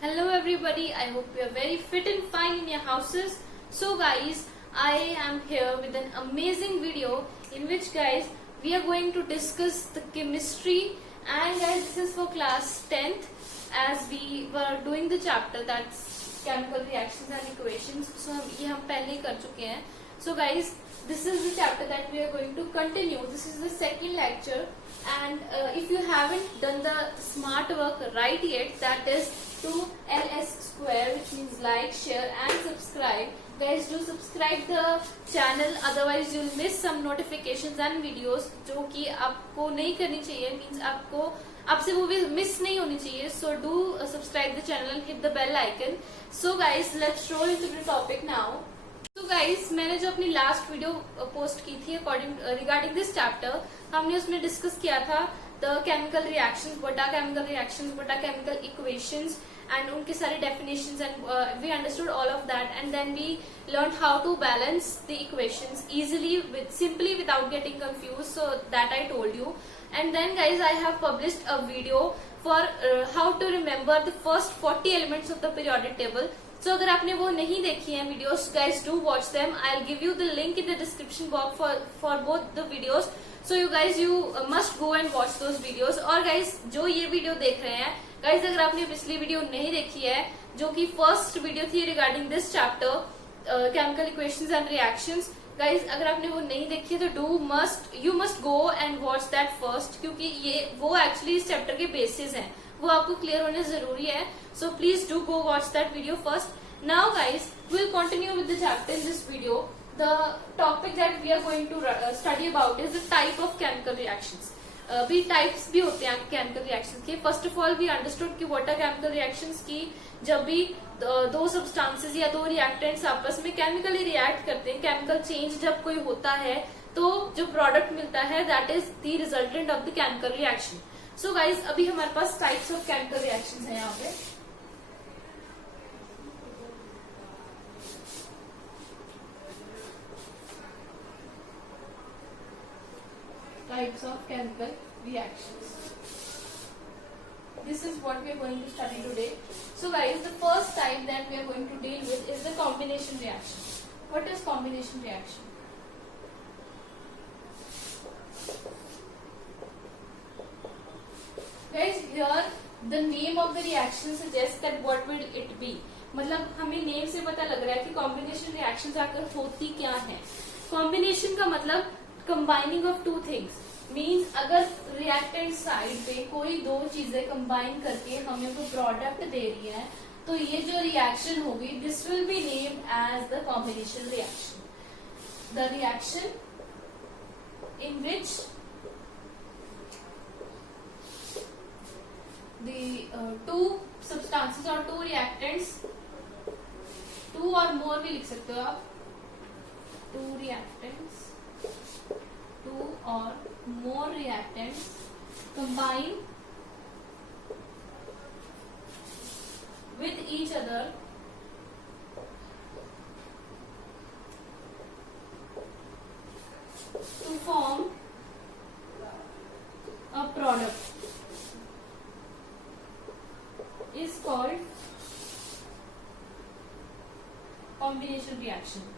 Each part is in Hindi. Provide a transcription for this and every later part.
Hello everybody, I hope you are very fit and fine in your houses. So guys, I am here with an amazing video in which guys we are going to discuss the chemistry, and guys this is for class 10th as we were doing the chapter that's chemical reactions and equations. So ये हम पहले ही कर चुके हैं. So guys, this is the chapter that we are going to continue. This is the second lecture, and if you haven't done the smart work right yet, that is to LS square, which means like, share and subscribe. Guys, do subscribe the channel, otherwise you'll miss some notifications and videos जो कि आपको नहीं करनी चाहिए, means आपसे वो भी miss नहीं होनी चाहिए. So do subscribe the channel and hit the bell icon. So guys, let's roll into the topic now. तो गाइस, मैंने जो अपनी लास्ट वीडियो पोस्ट की थी रिगार्डिंग दिस चैप्टर, हमने उसमें डिस्कस किया था the chemical reactions, what are chemical reactions, what are chemical equations and उनके सारे definitions, and we understood all of that, and then we learn how to balance the equations easily with simply without getting confuse. So that I told you. And then guys I have published a video for how to remember the first 40 elements of the periodic table. So अगर आपने वो नहीं देखी है videos, guys do watch them. I'll give you the link in the description box for both the videos. So you must go and watch those videos. और guys जो ये वीडियो देख रहे हैं, guys अगर आपने पिछली वीडियो नहीं देखी है जो कि फर्स्ट वीडियो थी regarding this chapter chemical equations and reactions, guys अगर आपने वो नहीं देखी है तो you must go and watch that first, क्योंकि ये वो एक्चुअली इस चैप्टर के बेसिस हैं, वो आपको क्लियर होने जरूरी है. So please do go watch that video first. Now guys we'll continue with the chapter in this video. The topic that we are going to study about is the type of chemical reactions. भी टाइप्स भी होते हैं केमिकल रिएक्शंस के. First of all we understood कि व्हाट आर केमिकल रिएक्शंस की जब भी दो सब्सटेंसेस या दो रिएक्टेंट्स आपस में केमिकली रिएक्ट करते हैं, केमिकल चेंज जब कोई होता है तो जो प्रोडक्ट मिलता है that is the resultant of the chemical reaction. So guys अभी हमारे पास टाइप्स ऑफ केमिकल रिएक्शंस हैं यहाँ पे. Types of chemical reactions. This is what we are going to study today. So guys, the first type that we are going to deal with is the combination reaction. What is combination reaction? Guys, here the name of the reaction suggests that what will it be. मतलब हमें नेम से पता लग रहा है कि कॉम्बिनेशन रिएक्शंस आकर होती क्या है. कॉम्बिनेशन का मतलब combining of two things, means अगर रिएक्टेंट साइड पे कोई दो चीजें कंबाइन करके हमें कोई प्रोडक्ट दे रही है तो ये जो रिएक्शन होगी this will be named as the combination reaction. The reaction in which the two substances or two reactants, two or more भी लिख सकते हो आप, two reactants, two or more reactants combine with each other to form a product is called combination reaction.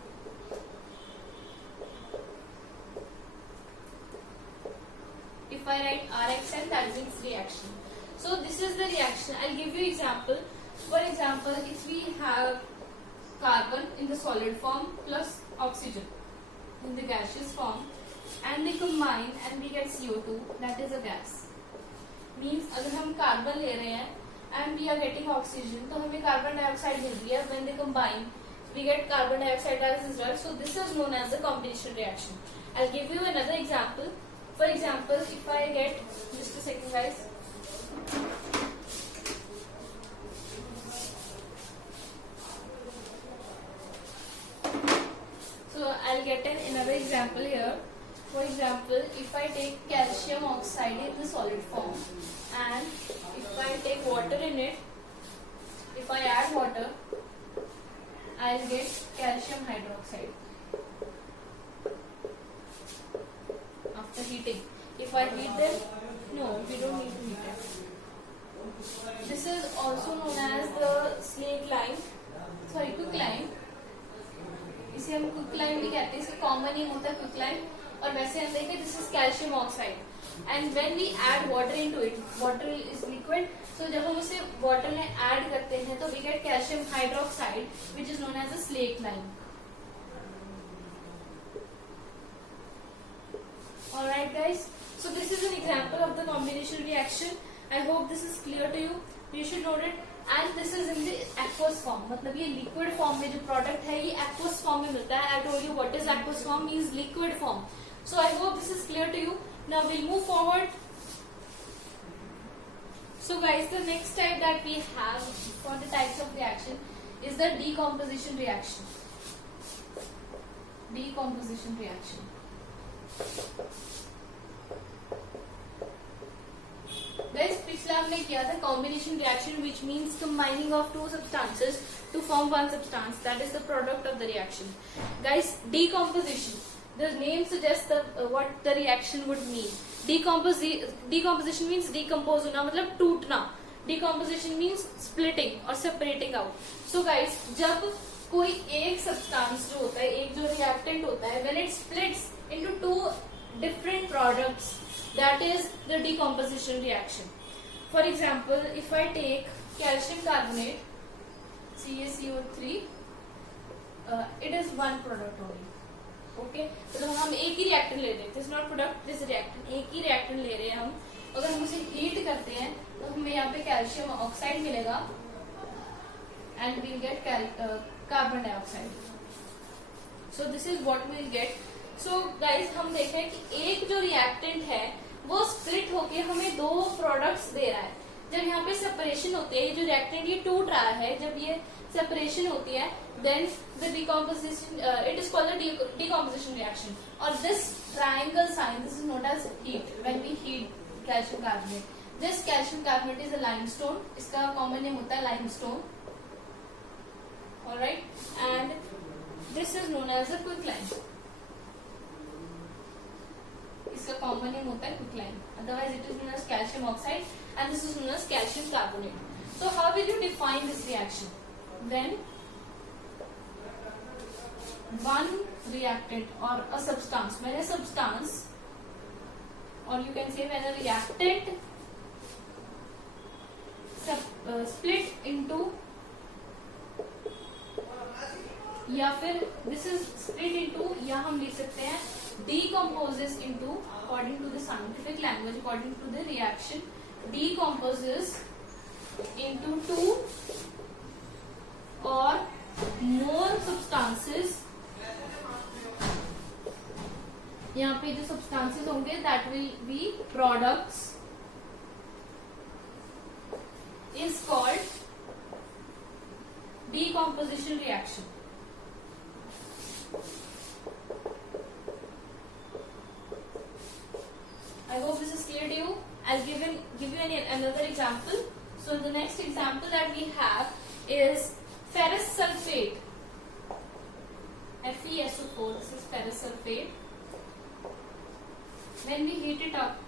If I write RXN, that means reaction. So this is the reaction. I'll give you example. For example, if we have carbon in the solid form plus oxygen in the gaseous form and they combine and we get CO2, that is a gas. Means अगर हम कार्बन ले रहे हैं and we are getting oxygen, तो हमें कार्बन डाइऑक्साइड मिल रही है. When they combine, we get carbon dioxide as a result. So this is known as the combination reaction. I'll give you another example. For example, if I get, just a second guys, so I'll get another example here. For example, if I take calcium oxide in the solid form and if I take water in it, if I add water, I'll get calcium hydroxide. After heating, if I heat them, no, we don't need to heat them. This is also known as the quicklime. इसे हम क्विकलाइम भी कहते हैं, इसका कॉमन नेम होता है क्विकलाइम. और वैसे हम देखें, this is calcium oxide. And when we add water into it, water is liquid, so जब हम उसे वाटर में ऐड करते हैं तो we get calcium hydroxide which is known as a slaked lime. Alright guys, so this is an example of the combination reaction. I hope this is clear to you. You should note it. And this is in the aqueous form. मतलब ये liquid form में जो product है ये aqueous form में मिलता है. I told you what is aqueous form, means liquid form. So I hope this is clear to you. Now we'll move forward. So guys, the next type that we have for the types of reaction is the decomposition reaction. Decomposition reaction. Guys, पिछला हमने किया था combination reaction, which means combining of two substances to form one substance. That is the product of the reaction. Guys, decomposition. The name suggests what the reaction would mean. Decomposition means decompose होना, मतलब टूटना. Decomposition means splitting or separating out. So guys, जब कोई एक substance जो होता है, एक जो reactant होता है, when it splits into two different products, that is the decomposition reaction. For example, if I take calcium carbonate, CaCO3, it is one product only. Okay, तो हम एक ही reactant ले रहे हैं. This is not product, this is reactant. एक ही reactant ले रहे हैं हम. अगर हम उसे heat करते हैं तो हमें यहाँ पे calcium oxide मिलेगा and we'll get carbon dioxide. So this is what we'll get. So guys, हम देख रहे हैं कि एक जो रिएक्टेंट है वो स्प्लिट होके हमें दो प्रोडक्ट्स दे रहा है. जब यहाँ पे सेपरेशन होती है, जो रिएक्टेंट ये टूट रहा है, जब ये सेपरेशन होती है, then the decomposition, it is called decomposition reaction. और this triangle sign, this is note as heat. When we heat calcium carbonate, this calcium carbonate is a limestone. इसका कॉमन नेम होता है limestone. Alright, and this is known as a quicklime. इसका कॉमन नेम होता है quicklime. Otherwise it is known as calcium oxide and this is known as calcium carbonate. So how will you define this reaction? When one reactant or a substance, when a substance, or you can say when a reactant split into, या फिर this is split into, या हम लिख सकते हैं decomposes into, according to the scientific language, according to the reaction, decomposes into two or more substances. यहाँ पे जो substances होंगे that will be products is called decomposition reaction. I hope this is clear to you. I'll give you another example. So the next example that we have is ferrous sulfate. FeSO4. This is ferrous sulfate. When we heat it up,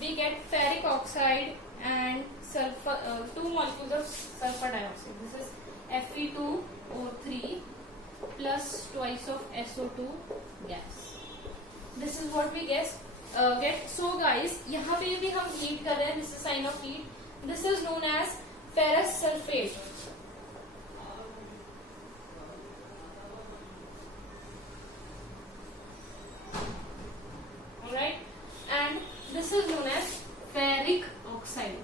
we get ferric oxide and sulfur, two molecules of sulfur dioxide. This is Fe2O3 plus twice of SO2 gas. This is what we get. So guys, यहाँ पे भी हम heat कर रहे हैं. This is sign of heat. This is known as ferrous sulfate. Alright, and this is known as ferric oxide.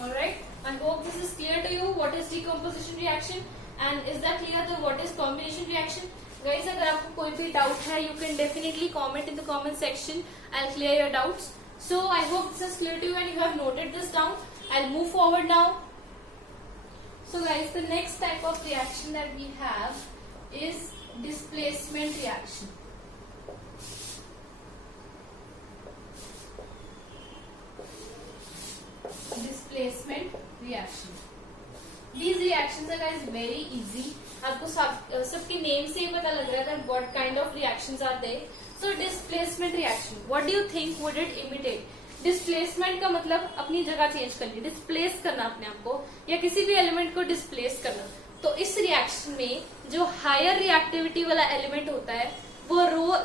Alright, I hope this is clear to you. What is decomposition reaction, and is that clear to what is combination reaction? Guys, अगर आपको कोई भी doubt है, you can definitely comment in the comment section. I'll clear your doubts. So I hope this is clear to you and you have noted this down. I'll move forward now. So guys, the next type of reaction that we have is displacement reaction. Displacement reaction. These reactions are guys very easy आपको सबके नेम से ही पता लग रहा है what kind of reactions are there. So displacement reaction, what do you think would it imitate? Displacement का मतलब अपनी जगह चेंज करनी, डिस्प्लेस करना अपने आप को या किसी भी एलिमेंट को डिस्प्लेस करना. तो इस रिएक्शन में जो हायर रिएक्टिविटी वाला एलिमेंट होता है वो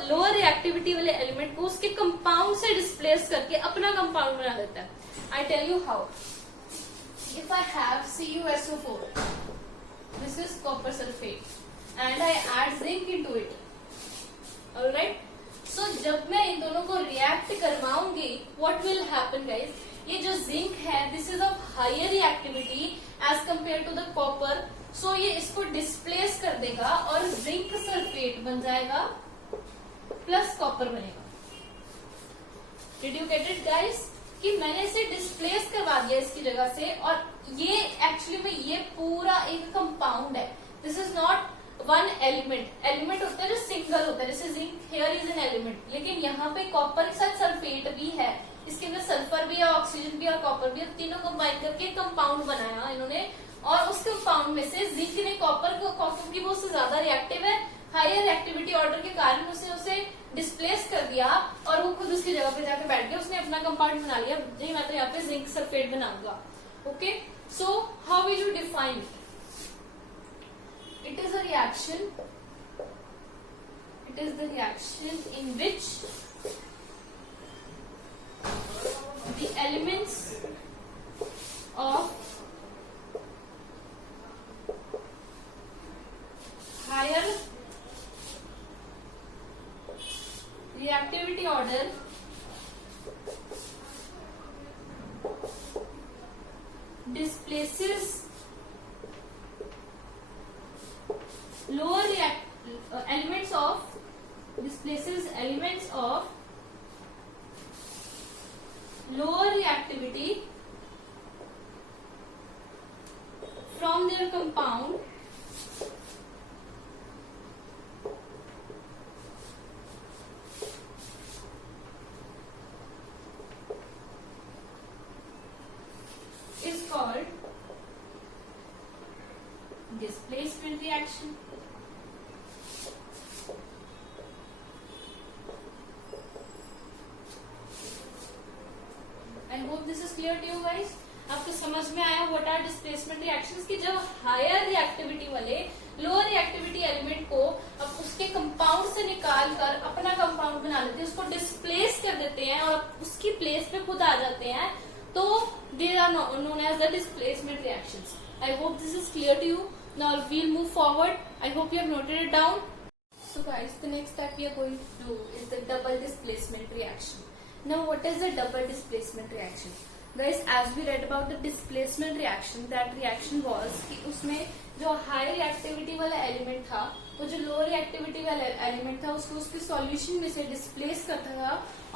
लोअर रिएक्टिविटी वाले एलिमेंट को उसके कंपाउंड से डिस्प्लेस करके अपना कंपाउंड बना देता है. I tell you how. If I have CuSO4, this is copper sulfate and I add zinc into it. Alright? So जब मैं इन दोनों को react करवाऊंगी, what will happen guys? ये जो जिंक है, this is of higher reactivity as compared to the copper. So ये इसको डिस्प्लेस कर देगा और जिंक सल्फेट बन जाएगा प्लस कॉपर बनेगा. Did you get it guys? कि मैंने इसे डिस्प्लेस करवा दिया इसकी जगह से, और ये एक्चुअली में ये पूरा एक कंपाउंड है. This is not one element. Element होता है जो सिंगल होता है, जैसे zinc here is an element, लेकिन यहाँ पे कॉपर के साथ सल्फेट भी है, इसके अंदर सल्फर भी है, ऑक्सीजन भी और कॉपर भी, तीनों कंबाइन करके कंपाउंड बनाया इन्होंने. और उस कंपाउंड में से जिंक ने कॉपर की वो उससे ज्यादा रिएक्टिव है, हायर रिएक्टिविटी ऑर्डर के कारण उसने उसे डिस्प्लेस कर दिया और वो खुद उसकी जगह पे जाके बैठ गया, उसने अपना कंपाउंड बना लिया. जी मैं तो यहाँ पे जिंक सल्फेट बना दूंगा. Okay, so how will you define it? Is a reaction, it is the reaction in which the elements of higher reactivity order displaces elements of lower reactivity from their compound is called displacement reaction. I hope this is clear to you guys. आपको समझ में आया व्हाट आर डिस्प्लेसमेंट रिएक्शंस की जब हायर रिएक्टिविटी वाले लोअर रिएक्टिविटी एलिमेंट को अब उसके कंपाउंड से निकाल कर अपना कंपाउंड बना लेते हैं, उसको डिस्प्लेस कर देते हैं और उसकी प्लेस पे खुद आ जाते हैं, तो they are known as the displacement reactions. I hope this is clear to you. Now we'll move forward. I hope you have noted it down. So guys, the next that we are going to do is the double displacement reaction. Now what is the double displacement reaction? Guys, as we read about the displacement reaction, that reaction was कि उसमें जो high reactivity वाला element था, वो जो low reactivity वाला element था, उसको उसके solution में से displace करता था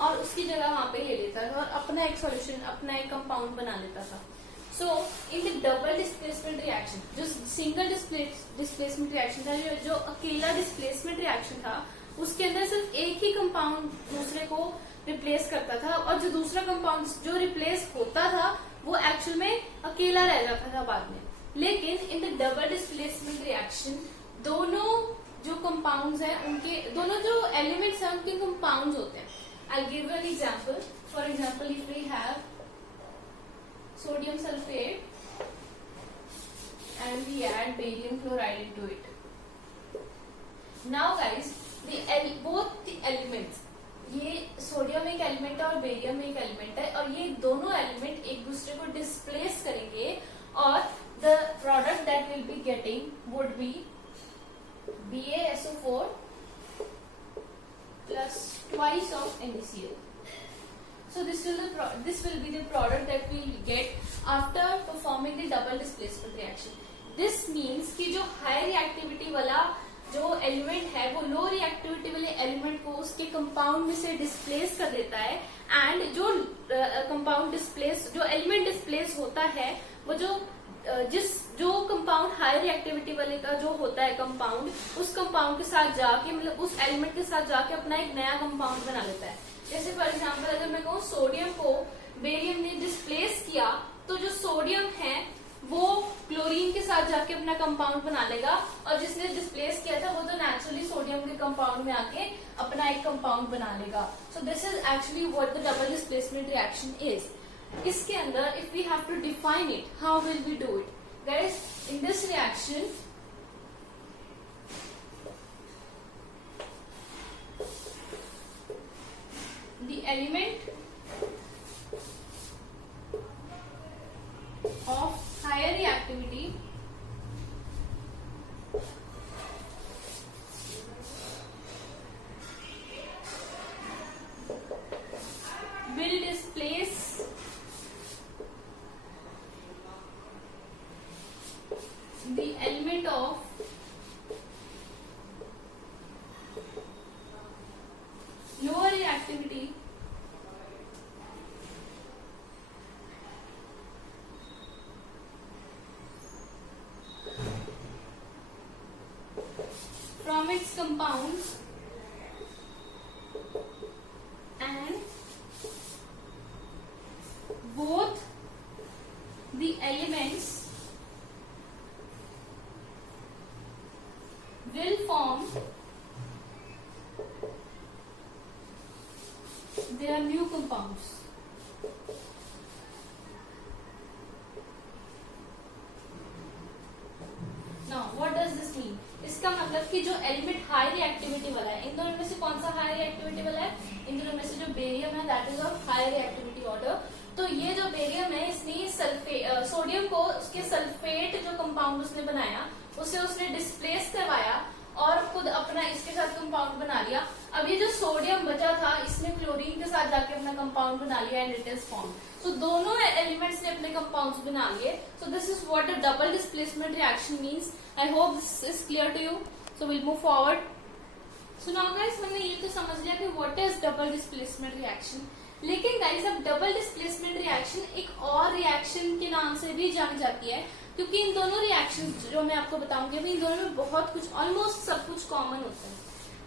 और उसकी जगह वहां पे ले लेता था और अपना एक solution, अपना एक compound बना लेता था. So in the double displacement reaction, जो single displacement reaction था, जो अकेला displacement reaction था, उसके अंदर सिर्फ एक ही कंपाउंड दूसरे को रिप्लेस करता था और जो दूसरा कंपाउंड जो रिप्लेस होता था वो एक्चुअल में अकेला रह जाता था बाद में. लेकिन in the double displacement reaction दोनों जो कंपाउंड्स हैं उनके दोनों जो एलिमेंट्स हैं उनके कंपाउंड्स होते हैं. I give an example. For example if we have sodium sulphate and we add barium chloride into it. Now guys both the elements, ये सोडियम एक एलिमेंट है और बेरियम एक एलिमेंट है, और ये दोनों एलिमेंट एक दूसरे को डिस्प्लेस करेंगे और the product that will be getting would be BaSO4 plus twice of NaCl. So this will be the product that we will get after performing the double displacement reaction. This means कि जो high reactivity वाला जो एलिमेंट है वो लो रिएक्टिविटी वाले एलिमेंट को उसके कंपाउंड में से डिस्प्लेस कर देता है, एंड जो कंपाउंड डिस्प्लेस जो एलिमेंट डिस्प्लेस होता है वो जो कंपाउंड हाई रिएक्टिविटी वाले का जो होता है कंपाउंड, उस कंपाउंड के साथ जाके मतलब उस एलिमेंट के साथ जाके अपना एक नया कंपाउंड बना लेता है. जैसे फॉर एग्जाम्पल अगर मैं कहूँ सोडियम को बेरियम ने डिस्प्लेस किया तो जो सोडियम है वो क्लोरीन के साथ जाके अपना कंपाउंड बना लेगा, और जिसने डिस्प्लेस किया था वो तो नेचुरली सोडियम के कंपाउंड में आके अपना एक कंपाउंड बना लेगा. So this is actually what the double displacement reaction is. इसके अंदर if we have to define it, how will we do it guys? In this reaction the element of higher reactivity will displace the element of lower reactivity from its compounds, and both the elements will form their new compounds. Now what does this mean? इसका मतलब कि जो एलिमेंट हाई रिएक्टिविटी वाला है, इन दोनों में से कौन सा हाई रिएक्टिविटी वाला है? इन दोनों में से जो बेरियम है that is of high reactivity order. तो ये जो बेरियम है इसने सोडियम को उसके सल्फेट जो कंपाउंड उसने बनाया उसे उसने डिस्प्लेस करवाया और खुद अपना इसके साथ कंपाउंड बना लिया. अब ये जो सोडियम बचा था इसने क्लोरीन के साथ जाके अपना कंपाउंड बना लिया एंड इट इज फॉर्म. तो दोनों एलिमेंट्स ने अपने कंपाउंड्स बना लिए. So this is what the double displacement reaction means. I hope this is clear to you. So will move forward. So now guys हमने ये तो समझ लिया कि what is double displacement reaction. लेकिन गाइस अब डबल डिस्प्लेसमेंट रिएक्शन एक और रिएक्शन के नाम से भी जानी जाती है, क्योंकि इन दोनों रिएक्शन जो मैं आपको बताऊंगी इन दोनों में बहुत कुछ ऑलमोस्ट सब कुछ कॉमन होता है.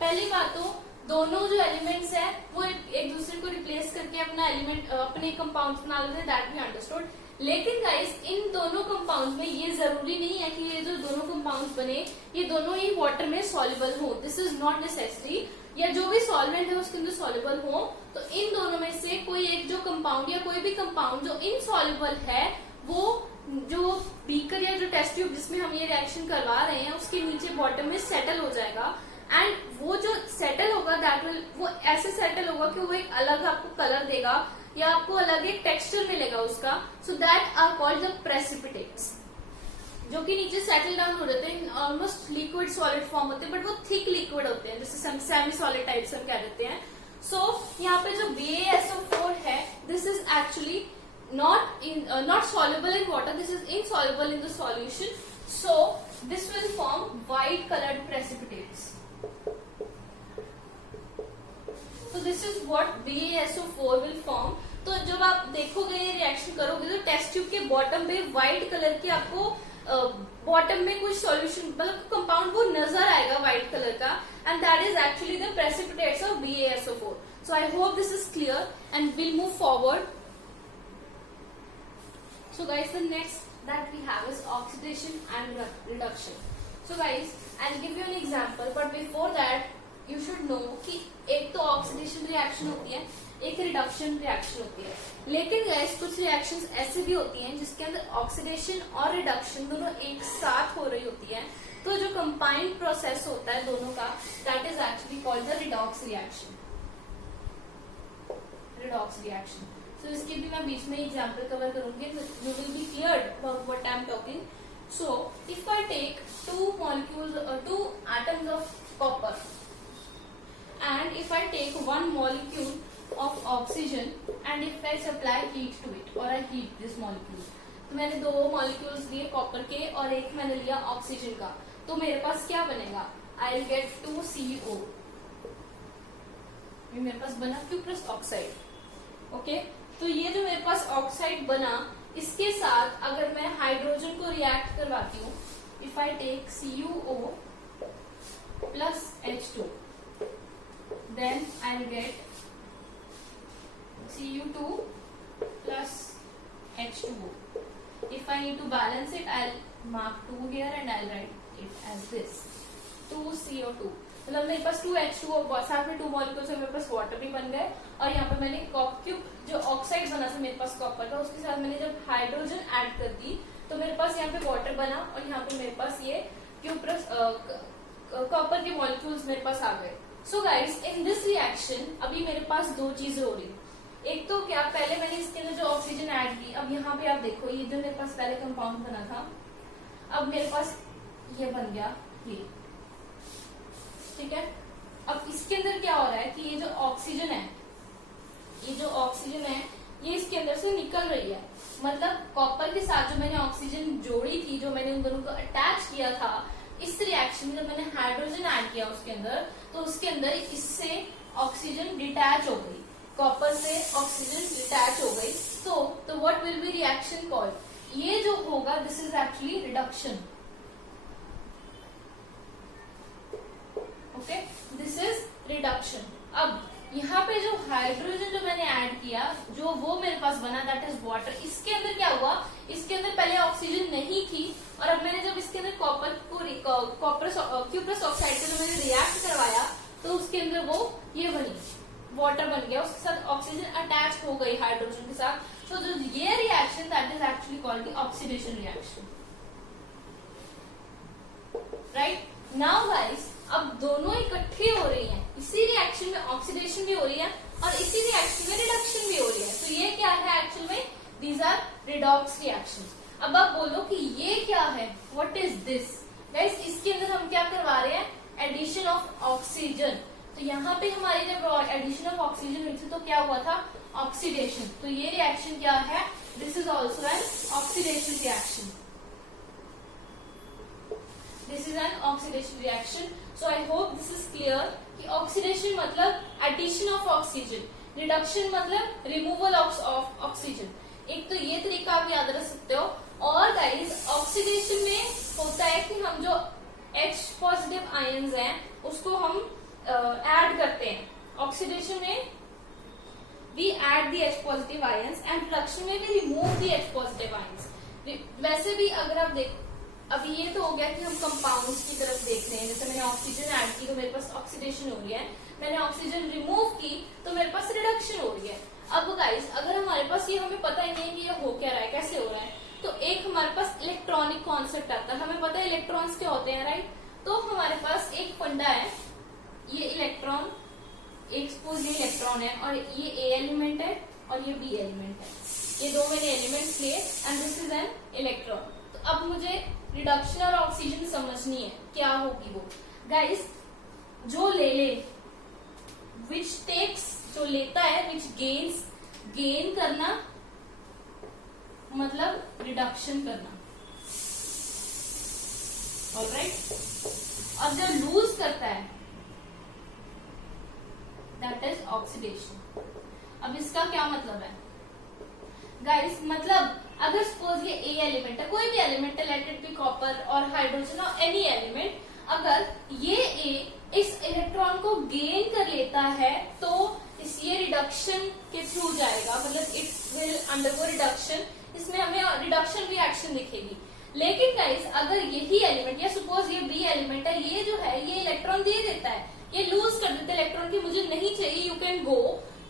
पहली बात तो दोनों जो एलिमेंट्स है वो एक दूसरे को रिप्लेस करके अपना एलिमेंट अपने कंपाउंड्स बना लेते हैं, दैट वी अंडरस्टूड. लेकिन गाइस इन दोनों कंपाउंड्स में ये जरूरी नहीं है कि ये जो दोनों कंपाउंड्स बने ये दोनों ही वाटर में सॉल्युबल हो. This is not necessary. या जो भी सॉल्वेंट है उसके अंदर सॉल्युबल हो, तो इन दोनों में से कोई एक जो कंपाउंड या कोई भी कंपाउंड जो इनसॉल्युबल है वो जो बीकर या जो टेस्ट ट्यूब जिसमें हम ये रिएक्शन करवा रहे हैं उसके नीचे बॉटम में सेटल हो जाएगा. एंड वो जो सेटल होगा दैट विल वो ऐसे सेटल होगा कि वो एक अलग आपको कलर देगा या आपको अलग एक टेक्सचर मिलेगा उसका. So that are called the precipitates, जो कि नीचे सेटल डाउन हो जाते हैं. ऑलमोस्ट लिक्विड सॉलिड फॉर्म होते हैं बट वो थिक लिक्विड होते हैं, जैसे सेमी सॉलिड टाइप से हम कह देते हैं. सो यहाँ पे जो BaSO4 है this is actually not soluble in water. This is insoluble in the solution. So this will form white colored precipitates. So this is what BaSO4 will form. तो जब आप देखोगे ये रिएक्शन करोगे तो टेस्ट ट्यूब के बॉटम पे व्हाइट कलर के आपको बॉटम में कुछ सॉल्यूशन मतलब कंपाउंड वो नजर आएगा व्हाइट कलर का, and that is actually the precipitates of BaSO4. So I hope this is clear and we'll move forward. So guys, the next that we have is oxidation and reduction. So guys, I'll give you an example, but before that you should know कि एक तो ऑक्सीडेशन रिएक्शन होती है, एक रिडक्शन रिएक्शन होती है. लेकिन गाइस कुछ रिएक्शंस ऐसे भी होती हैं जिसके अंदर ऑक्सीडेशन और रिडक्शन दोनों एक साथ हो रही होती है. तो जो कंबाइंड प्रोसेस होता है दोनों का that is actually called the redox reaction. Redox reaction. So इसके भी मैं बीच में एग्जाम्पल कवर करूंगी. You will be cleared about what I am talking. So if I take two atoms of copper and if I take one molecule of oxygen and if I supply heat to it or I heat this molecule, तो मैंने दो मॉलिक्यूल्स लिए कॉपर के और एक मैंने लिया ऑक्सीजन का, तो मेरे पास क्या बनेगा? I will get 2CO. ये मेरे पास बना क्यूप्रस ऑक्साइड. ओके, तो ये जो मेरे पास ऑक्साइड बना इसके साथ अगर मैं हाइड्रोजन को रिएक्ट करवाती हूँ, if I take CuO plus H2 then I will get Cu2 plus H2O. If I need to balance it, I'll mark 2 here and I'll write it as this 2CO2. मतलब मेरे पास 2H2 और साथ में 2 मॉलिक्यूल्स है, मेरे पास वाटर भी बन गए। और यहाँ पे मैंने क्यूब जो ऑक्साइड बना था मेरे पास कॉपर का, उसके साथ मैंने जब हाइड्रोजन ऐड कर दी तो मेरे पास यहाँ पे वाटर बना और यहाँ पे मेरे पास ये क्यूप्रस कॉपर के मॉलिक्यूल्स मेरे पास आ गए। So guys, in this reaction अभी मेरे पास दो चीजें हो रही। एक तो क्या, पहले मैंने इसके अंदर जो ऑक्सीजन ऐड की, अब यहाँ पे आप देखो ये जो मेरे पास पहले कंपाउंड बना था, अब मेरे पास ये बन गया ये, ठीक है। अब इसके अंदर क्या हो रहा है कि ये जो ऑक्सीजन है, ये जो ऑक्सीजन है ये इसके अंदर से निकल रही है। मतलब कॉपर के साथ जो मैंने ऑक्सीजन जोड़ी थी, जो मैंने उन दोनों को अटैच किया था, इस रिएक्शन में जब मैंने हाइड्रोजन ऐड किया उसके अंदर, तो उसके अंदर इससे ऑक्सीजन डिटैच हो गई, कॉपर से ऑक्सीजन डिटैच हो गई। तो what will be reaction called, ये जो होगा this is actually reduction. Okay, this is reduction. अब यहाँ पे जो हाइड्रोजन जो मैंने ऐड किया, जो वो मेरे पास बना, दैट इज वाटर। इसके अंदर क्या हुआ, इसके अंदर पहले ऑक्सीजन नहीं थी और अब मैंने जब इसके अंदर कॉपर को क्यूप्रस ऑक्साइड से मैंने रिएक्ट करवाया तो उसके अंदर वो ये बनी, वाटर बन गया, उसके साथ ऑक्सीजन अटैच हो गई हाइड्रोजन के साथ। सो जो ये reaction that is actually called the oxidation reaction, right. Now guys, अब दोनों इकट्ठे हो रही हैं, इसी रिएक्शन में ऑक्सीडेशन भी हो रही है और इसी रिएक्शन में रिडक्शन भी हो रही है। तो ये क्या है एक्चुअल में, दीज आर रिडॉक्स रिएक्शंस। अब आप बोलो कि ये क्या है, व्हाट इज दिस गाइस। इसके अंदर हम क्या करवा रहे हैं, एडिशन ऑफ ऑक्सीजन। तो यहाँ पे हमारी जब एडिशन ऑफ ऑक्सीजन हुई थी तो क्या हुआ था, ऑक्सीडेशन। तो ये रिएक्शन क्या है, this is also an oxidation reaction. This is an oxidation reaction. So I hope this is clear कि ऑक्सीडेशन मतलब एडिशन ऑफ ऑक्सीजन, रिडक्शन मतलब रिमूवल ऑफ ऑक्सीजन। एक तो ये तरीका आप याद रख सकते हो। और गाइस, ऑक्सीडेशन में होता है कि हम जो H पॉजिटिव आयंस हैं उसको हम ऐड करते हैं। ऑक्सीडेशन में we add the H positive ions and reduction में we remove the H positive ions. वैसे भी अगर आप देखो, अभी ये तो हो गया कि हम कंपाउंड्स की तरफ देख रहे हैं। जैसे मैंने ऑक्सीजन ऐड की तो मेरे पास ऑक्सीडेशन हो रही है, मैंने ऑक्सीजन रिमूव की तो मेरे पास रिडक्शन हो रही है। अब गाइस, अगर हमारे पास ये हमें पता ही नहीं है कि ये हो क्या रहा है, कैसे हो रहा है, तो एक हमारे पास इलेक्ट्रॉनिक कॉन्सेप्ट आता है। हमें पता है इलेक्ट्रॉन्स क्या होते हैं, राइट। तो हमारे पास एक फंडा है, ये इलेक्ट्रॉन, एक सपोज ये इलेक्ट्रॉन है और ये ए एलिमेंट है और ये बी एलिमेंट है। ये दो मैंने एलिमेंट्स लिए and this is an electron. तो अब मुझे रिडक्शन और ऑक्सीजन समझनी है, क्या होगी वो गाइस। जो ले विच टेक्स, जो लेता है, विच गेन्स, गेन करना मतलब रिडक्शन करना, ऑलराइट। और जो लूज करता है दैट इज ऑक्सीडेशन। अब इसका क्या मतलब है गाइस, मतलब अगर सपोज ये ए एलिमेंट है, कोई भी एलिमेंट है, लेट इट बी कॉपर और हाइड्रोजन और एनी एलिमेंट, अगर ये ए इस इलेक्ट्रॉन को गेन कर लेता है तो ये रिडक्शन के थ्रू जाएगा, मतलब इट विल अंडरगो रिडक्शन। इसमें हमें रिडक्शन रिएक्शन दिखेगी। लेकिन गाइस, अगर यही एलिमेंट, या सपोज ये बी एलिमेंट है, ये जो है ये इलेक्ट्रॉन दे देता है, ये लूज कर देता है इलेक्ट्रॉन की, मुझे नहीं चाहिए, यू कैन गो,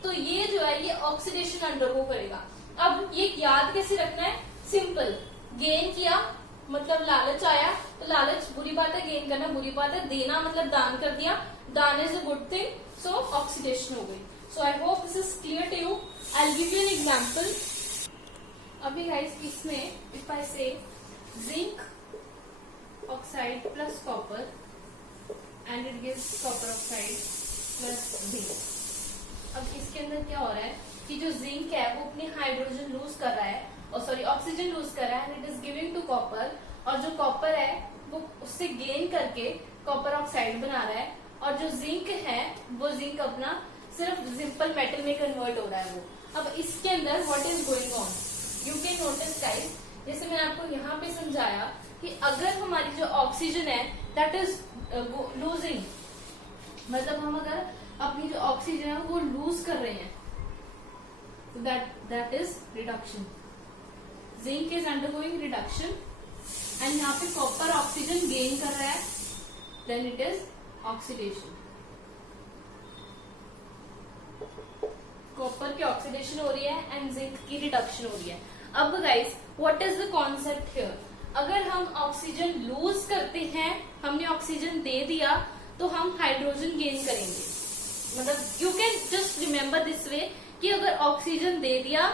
तो ये जो है ये ऑक्सीडेशन अंडरगो करेगा। अब ये याद कैसे रखना है, सिंपल, गेन किया मतलब लालच आया, तो लालच बुरी बात है, गेन करना बुरी बात है, देना मतलब दान कर दिया, दान is a good thing, so oxidation हो गई। So I hope this is clear to you. I will give you an example. अभी गाइस, इसमें if I say zinc oxide plus copper and it gives copper oxide plus zinc. अब इसके अंदर क्या हो रहा है कि जो जिंक है वो अपनी हाइड्रोजन लूज कर रहा है, और सॉरी ऑक्सीजन लूज कर रहा है and it is giving to copper, और जो कॉपर है वो उससे गेन करके कॉपर ऑक्साइड बना रहा है, और जो जिंक है वो जिंक अपना सिर्फ सिंपल मेटल में कन्वर्ट हो रहा है वो। अब इसके अंदर what is going on, you can notice guys, जैसे मैंने आपको यहाँ पे समझाया कि अगर हमारी जो ऑक्सीजन है दैट इज लूजिंग, मतलब हम अगर अपनी जो ऑक्सीजन है वो लूज कर रहे हैं, that is reduction. Zinc is undergoing reduction and यहाँ पे कॉपर ऑक्सीजन गेन कर रहा है, then it is oxidation. Copper की ऑक्सीडेशन हो रही है एंड जिंक की रिडक्शन हो रही है। अब guys what is the concept here, अगर हम ऑक्सीजन लूज करते हैं, हमने ऑक्सीजन दे दिया तो हम हाइड्रोजन गेन करेंगे। मतलब you can just remember this way कि अगर ऑक्सीजन दे दिया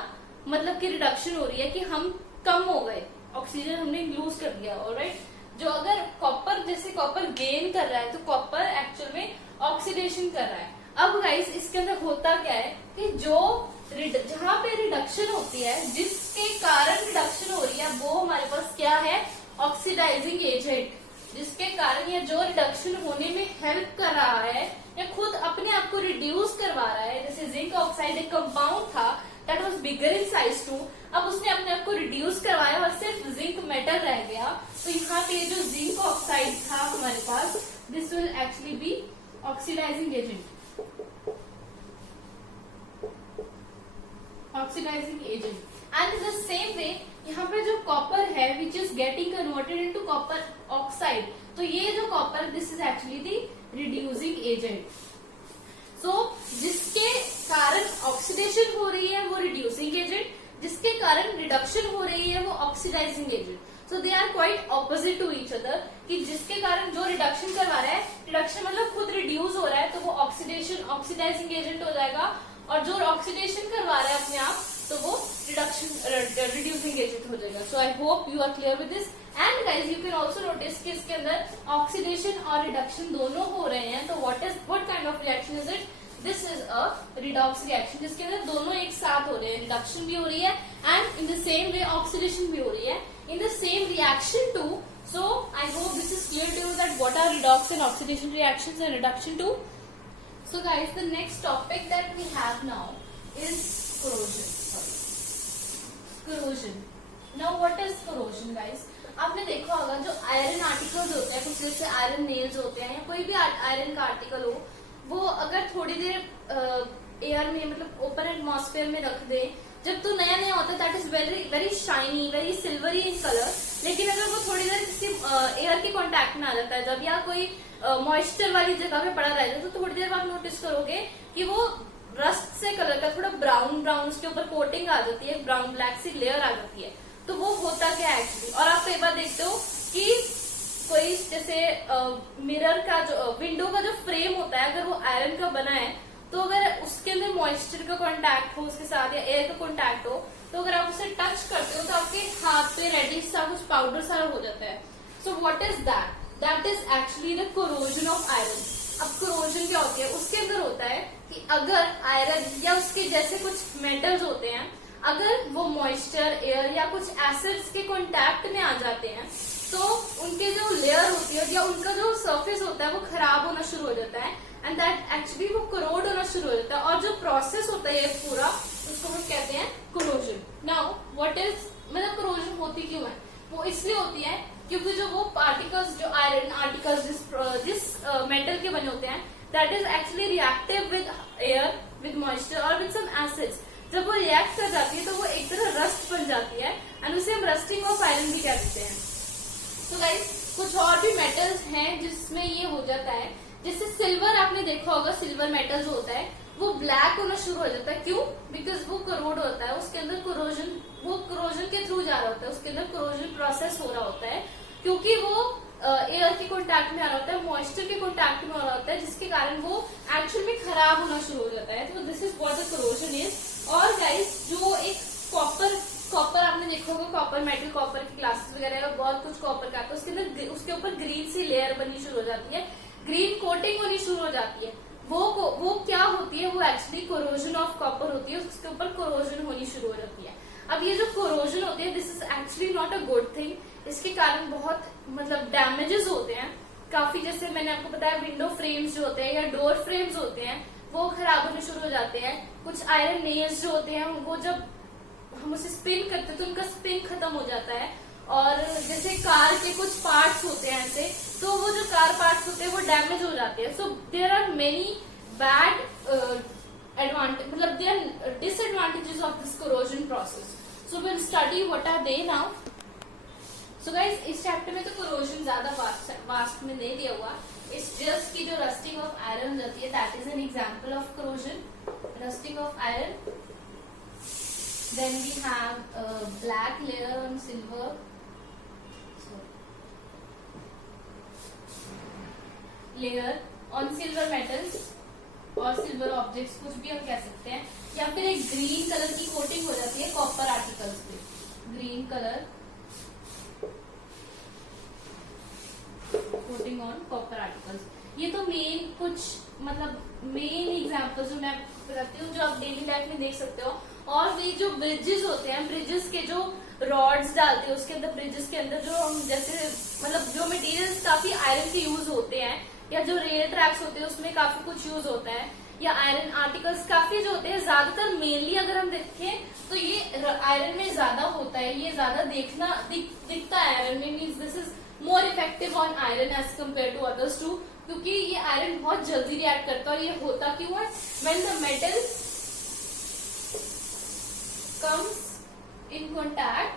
मतलब कि रिडक्शन हो रही है कि हम कम हो गए, ऑक्सीजन हमने लूज कर दिया। ऑलराइट, जो अगर कॉपर जैसे कॉपर गेन कर रहा है तो कॉपर एक्चुअल में ऑक्सीडेशन कर रहा है। अब गाइस इसके अंदर होता क्या है कि जो जहां पे रिडक्शन होती है, जिसके कारण रिडक्शन हो रही है, वो हमारे पास क्या है, ऑक्सीडाइजिंग एजेंट, जिसके कारण या जो रिडक्शन होने में हेल्प कर रहा है या खुद अपने आप को रिड्यूस करवा रहा है। जैसे जिंक ऑक्साइड एक कंपाउंड था that was bigger in size too, अब उसने अपने आप को रिड्यूस करवाया और सिर्फ जिंक मेटल रह गया। तो यहाँ पे जो जिंक ऑक्साइड था हमारे पास, this will actually be oxidizing agent, oxidizing agent. And in the same way यहाँ पे जो कॉपर है which is getting converted into copper oxide, तो ये जो copper this is actually the reducing agent. So जिसके कारण ऑक्सीडेशन हो रही है वो रिड्यूसिंग एजेंट, जिसके कारण रिडक्शन हो रही है वो oxidising agent. So they are quite opposite to each other, कि जिसके कारण जो रिडक्शन करवा रहा है, रिडक्शन मतलब खुद रिड्यूस हो रहा है तो वो ऑक्सीडेशन ऑक्सीडाइजिंग एजेंट हो जाएगा, और जो ऑक्सीडेशन करवा रहा है अपने आप तो वो रिडक्शन रिड्यूसिंग एजेंट हो जाएगा। So I hope you are clear with this. And guys you can also notice कि इसके अंदर ऑक्सीडेशन और रिडक्शन दोनों हो रहे हैं। तो what kind of reaction is it, this is a redox reaction, जिसके अंदर दोनों एक साथ हो रहे हैं, रिडक्शन भी हो रही है and in the same way oxidation भी हो रही है in the same reaction too. So I hope this is clear to you that what are redox and oxidation reactions and reduction too. So guys, the next topic that we have now is corrosion. Corrosion. Now what is corrosion guys? आपने देखा होगा जो आयरन आर्टिकल्स होते हैं, कुछ जैसे आयरन नेल्स होते हैं या कोई भी आयरन का आर्टिकल हो, वो अगर थोड़ी देर एयर में मतलब ओपन एटमॉस्फेयर में रख दे, जब तो नया नया होता है that is very very shiny, very silvery in colour, लेकिन अगर वो थोड़ी देर किसी एयर के कांटेक्ट में आ जाता है जब, या कोई मॉइस्चर वाली जगह पे पड़ा रहता है, तो थोड़ी देर बाद नोटिस करोगे कि वो रस्ट से कलर का थोड़ा ब्राउन ब्राउन उसके ऊपर कोटिंग आ जाती है, ब्राउन ब्लैक सी लेयर आ जाती है। तो वो होता क्या है एक्चुअली। और आप कई बार देखते हो कि कोई जैसे मिरर का जो विंडो का जो फ्रेम होता है, अगर वो आयरन का बना है तो अगर उसके अंदर मॉइस्चर का कांटेक्ट हो उसके साथ या एयर का कांटेक्ट हो, तो अगर आप उसे टच करते हो तो आपके हाथ पे रेडिश सा कुछ पाउडर सारा हो जाता है। So what is that, that is actually the corrosion of iron. अब कोरोजन क्या होती है, उसके अंदर होता है कि अगर आयरन या उसके जैसे कुछ मेटल्स होते हैं, अगर वो मॉइस्चर, एयर या कुछ एसिड्स के कांटेक्ट में आ जाते हैं तो उनके जो लेयर होती है या उनका जो सरफेस होता है वो खराब होना शुरू हो जाता है एंड दैट एक्चुअली वो करोड होना शुरू हो जाता है। और जो प्रोसेस होता है पूरा उसको हम कहते हैं कोरोजन। नाउ व्हाट इज, मतलब कोरोजन होती क्यों है, वो इसलिए होती है क्योंकि जो वो पार्टिकल्स, जो आयरन आर्टिकल्स जिस मेटल के बने होते हैं, that is actually reactive with air, with moisture और विद सम एसिड्स। जब वो रिएक्ट कर जाती है तो वो एक तरह रस्ट बन जाती है एंड उसे हम रस्टिंग ऑफ आयरन भी कह देते हैं। तो गाइस कुछ और भी मेटल्स हैं जिसमें ये हो जाता है, जैसे सिल्वर, आपने देखा होगा सिल्वर मेटल जो होता है वो ब्लैक होना शुरू हो जाता है। क्यों? बिकॉज वो करोड होता है, उसके अंदर कोरोजन, वो कोरोजन के थ्रू जा रहा होता है, उसके अंदर कोरोजन प्रोसेस हो रहा होता है, क्योंकि वो एयर के कांटेक्ट में आ रहा होता है, मॉइस्चर के कांटेक्ट में आ रहा होता है, जिसके कारण वो एक्चुअल में खराब होना शुरू हो जाता है। तो this is what the corrosion is. और गाइस जो एक कॉपर आपने देखा होगा, कॉपर मेटल, कॉपर की क्लासेस वगैरह बहुत कुछ कॉपर का आता है, उसके अंदर उसके ऊपर ग्रीन सी लेयर बननी शुरू हो जाती है, ग्रीन कोटिंग होनी शुरू हो जाती है। वो क्या होती है, वो एक्चुअली कोरोजन ऑफ कॉपर होती है, उसके ऊपर कोरोजन होनी शुरू हो जाती है। अब ये जो कोरोजन होती है this is actually not a good thing, इसके कारण बहुत मतलब डैमेजेस होते हैं काफी। जैसे मैंने आपको बताया विंडो फ्रेम्स जो होते हैं या डोर फ्रेम्स होते हैं वो खराब होने शुरू हो जाते हैं। कुछ आयरन नेल्स जो होते हैं वो जब हम उसे स्पिन करते हैं तो उनका स्पिन खत्म हो जाता है। और जैसे कार के कुछ पार्ट्स होते हैं ऐसे, तो वो जो कार पार्ट्स होते हैं वो डैमेज हो जाते हैं। So there are many bad advantage, मतलब there disadvantages of this corrosion process. So we'll study what are they now. So guys, इस चैप्टर में तो corrosion ज्यादा वास्ट में नहीं दिया हुआ. It's just कि जो rusting of iron हो जाती है, that is an example of corrosion. Rusting of iron. Then we have a black layer on silver. Layer on silver metals और सिल्वर ऑब्जेक्ट्स, कुछ भी हम कह सकते हैं. या फिर एक ग्रीन कलर की कोटिंग हो जाती है कॉपर आर्टिकल्स पे. Green colour coating on copper articles. ये तो मेन कुछ मतलब मेन एग्जांपल्स जो मैं बताती हूँ, जो आप डेली लाइफ में देख सकते हो. और ये जो ब्रिजेस होते हैं, ब्रिजेस के जो रॉड्स डालते हैं उसके अंदर, ब्रिजेस के अंदर जो हम जैसे मतलब जो मटेरियल्स काफी आयरन के यूज होते हैं, या जो रेल ट्रैक्स होते हैं उसमें काफी कुछ यूज होता है, या आयरन आर्टिकल्स काफी जो होते हैं, ज्यादातर मेनली अगर हम देखें तो ये आयरन में ज्यादा होता है. ये ज्यादा दिखता है आयरन में. Means this is more effective on iron as compare to others too, क्योंकि ये आयरन बहुत जल्दी रिएक्ट करता है. और ये होता क्यों है? When the metal comes in contact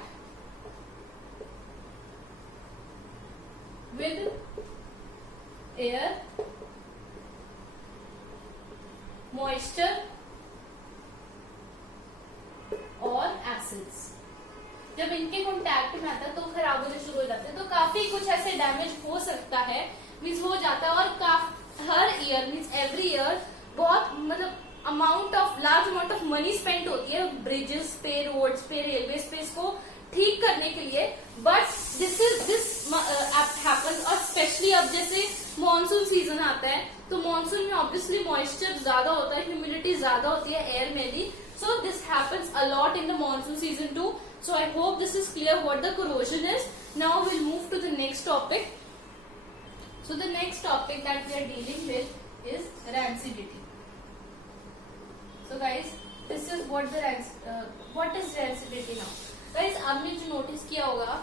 with air, moisture और एसिड्स. जब इनके कॉन्टैक्ट में आता है तो खराब होने शुरू हो जाते हैं. तो काफी कुछ ऐसे डैमेज हो सकता है, मीन्स हो जाता है. और हर ईयर मीन्स एवरी ईयर बहुत मतलब large amount of money spend होती है ब्रिजेस पे, रोड्स पे, रेलवे पे इसको ठीक करने के लिए. बट दिस हैपन्स, और स्पेशली अब जैसे मॉनसून सीजन आता है तो मॉनसून में ऑब्वियसली मॉइस्चर ज्यादा होता है, ह्यूमिडिटी ज्यादा होती है एयर में भी. So this happens a lot in the monsoon season two. So I hope this is clear what the corrosion is. Now we'll move to the next topic. So the next topic that we are dealing with is rancidity. So guys, this is what is rancidity now. Guys, आपने जो नोटिस किया होगा,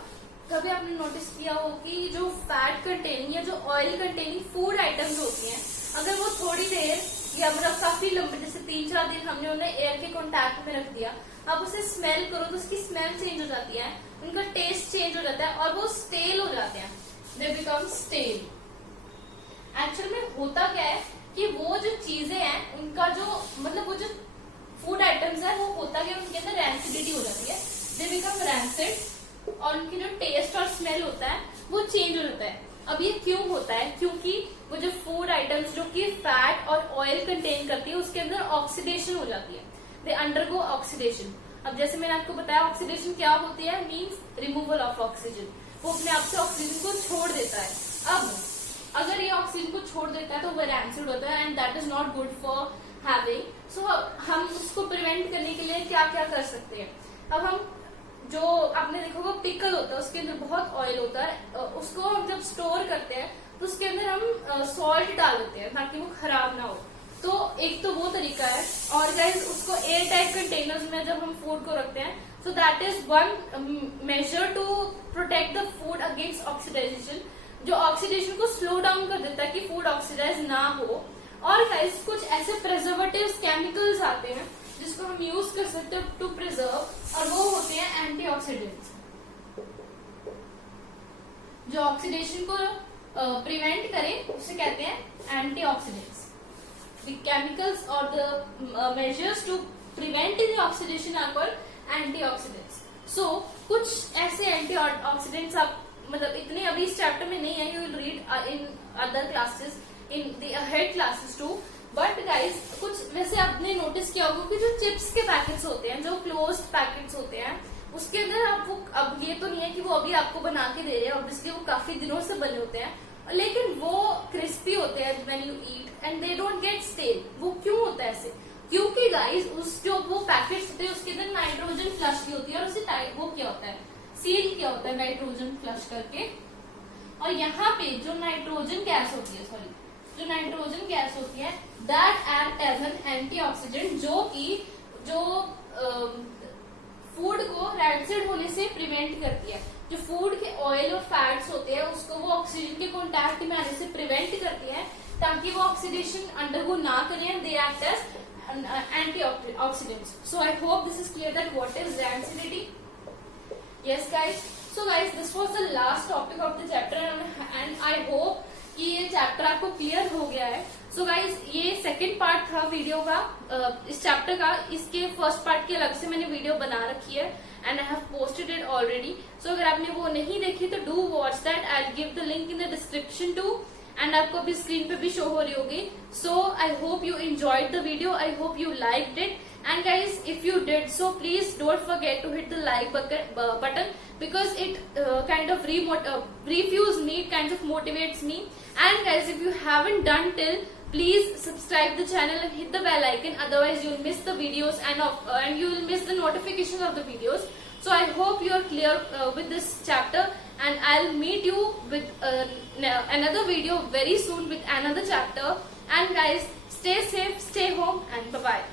कभी आपने नोटिस किया हो कि जो फैट कंटेनिंग या जो ऑयल कंटेनिंग फूड आइटम्स होती हैं, अगर वो थोड़ी देर या मतलब काफी लंबे, जैसे 3-4 दिन हमने उन्हें एयर के कॉन्टैक्ट में रख दिया, आप उसे स्मेल करो तो उसकी स्मेल चेंज हो जाती है, उनका टेस्ट चेंज हो जाता है और वो स्टेल हो जाते हैं. They become stele. एक्चुअल में होता क्या है कि वो जो चीजें हैं उनका जो मतलब वो जो फूड आइटम्स है वो होता क्या, उनके अंदर रैंसिडिटी हो जाती है. दे बिकम रैंसिड और उनकी जो टेस्ट और स्मेल होता है वो चेंज हो जाता है. अब ये क्यों होता है? क्योंकि वो जो फूड आइटम्स जो कि फैट और ऑयल कंटेन करती है उसके अंदर ऑक्सीडेशन हो जाती है. They undergo oxidation. अब जैसे मैंने आपको बताया ऑक्सीडेशन क्या होती है, मींस रिमूवल ऑफ ऑक्सीजन. वो अपने आप से ऑक्सीजन को छोड़ देता है. अब अगर ये ऑक्सीजन को छोड़ देता है तो वो रैंसिड होता है and that is not good for having. So हम उसको प्रिवेंट करने के लिए क्या क्या कर सकते हैं. अब हम जो आपने देखा होगा पिकल होता है उसके अंदर बहुत ऑयल होता है, उसको हम जब स्टोर करते हैं तो उसके अंदर हम सॉल्ट डाल देते हैं ताकि वो खराब ना हो. तो एक तो वो तरीका है. और गाइस उसको एयर टाइट कंटेनर्स में जब हम फूड को रखते हैं, so that is one major to protect the food against oxidisation, जो ऑक्सीडेशन को स्लो डाउन कर देता है कि फूड ऑक्सीडाइज ना हो. और गाइस कुछ ऐसे प्रिजर्वेटिव्स केमिकल्स आते हैं जिसको हम यूज कर सकते हैं टू प्रिजर्व, और वो होते हैं एंटीऑक्सीडेंट्स, जो ऑक्सीडेशन को प्रिवेंट करें उसे कहते हैं antioxidants. The chemicals or the measures to prevent the oxidation are called antioxidants. So कुछ ऐसे antioxidants आप मतलब इतने अभी इस चैप्टर में नहीं है, you will read in other classes in the ahead classes too. But guys कुछ वैसे आपने नोटिस किया होगा कि जो चिप्स के पैकेट्स होते हैं, जो क्लोज्ड पैकेट्स होते हैं, उसके अंदर आप वो, अब ये तो नहीं है कि वो अभी आपको बना के दे रहे हैं, ऑब्वियसली वो काफी दिनों से बने होते हैं, लेकिन वो क्रिस्पी होते हैं when you eat and they don't get stale. वो क्यों होता है ऐसे? क्योंकि गाइस उस जो वो पैकेट्स होते हैं उसके अंदर नाइट्रोजन फ्लश की होती है और उसे वो क्या होता है, सील किया होता है नाइट्रोजन फ्लश करके. और यहाँ पे जो नाइट्रोजन गैस होती है, जो नाइट्रोजन गैस होती है, that act as an antioxidant, जो कि जो फूड को रैंसिड होने से प्रिवेंट करती है. जो फूड के ऑयल और फैट्स होते हैं उसको वो ऑक्सीजन के कॉन्टैक्ट में आने से प्रिवेंट करती है ताकि वो ऑक्सीडेशन अंडरगो ना करें. They act as antioxidants. So I hope this is clear that what is rancidity. Yes guys, so guys this was the last topic of the chapter and I hope कि ये चैप्टर आपको क्लियर हो गया है. सो गाइज ये सेकंड पार्ट था वीडियो का, इस चैप्टर का. इसके फर्स्ट पार्ट के अलग से मैंने वीडियो बना रखी है and I have posted it already. So अगर आपने वो नहीं देखी तो do watch that. I give the link in the description too and आपको अभी स्क्रीन पे भी शो हो रही होगी. So I hope you enjoyed the video, I hope you liked it. And guys, if you did so, please don't forget to hit the like button because it kind of refuels me, it kind of motivates me. And guys, if you haven't done till, please subscribe the channel and hit the bell icon. Otherwise, you'll miss the videos and you will miss the notification of the videos. So I hope you are clear with this chapter, and I'll meet you with another video very soon with another chapter. And guys, stay safe, stay home, and bye bye.